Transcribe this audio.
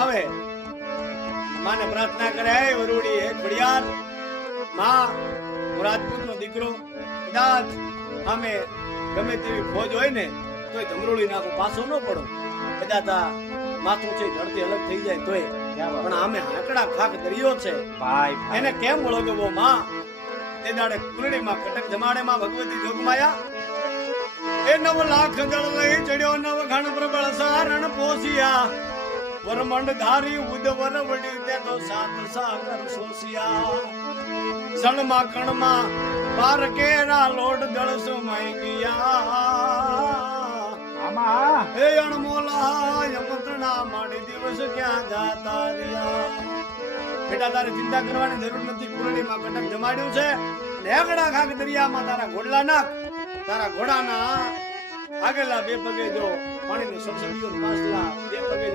આવે માને પ્રાર્થના કરે, હે વરુડી, હે ખોડિયાર માં, હું રાજપૂતનો દીકરો, કદાચ અમે ગમે તેવી ફોજ હોય ને તોય ધમરોળી નાખો, પાછો ન પડો, કદાચ આ માથું છે ધરતી અલગ થઈ જાય તોય, પણ આમે હાકડા ખાક દરિયો છે એને કેમ વળગવો માં? તે દાડે કુરડીમાં કટક જમાડેમાં ભગવતી જોગમાયા, એ 9 લાખ જળ લઈ ચડ્યો, 9 ઘણ પ્રબળ સારણ પોસિયા, વરમંડ ધારી ઉદવર વડી તે તો 7 સાગર સોસિયા, સણમાં કણમાં પાર કેરા લોડ દળ સુમાઈ ગયા, હે અણમોલા યમંત્રણા માડી દિવસ ક્યાં જાતા રહ્યા? બેટા તારે ચિંતા કરવાની જરૂર નથી, કુરડીમાં કટક જમાડ્યું છે, નેગડા ખાક દરિયામાં તારા ઘોડલા નાખ, તારા ઘોડાના આગળના 2 પગે જો પાણીની સળસળીઓ, પાછલા 2 પગે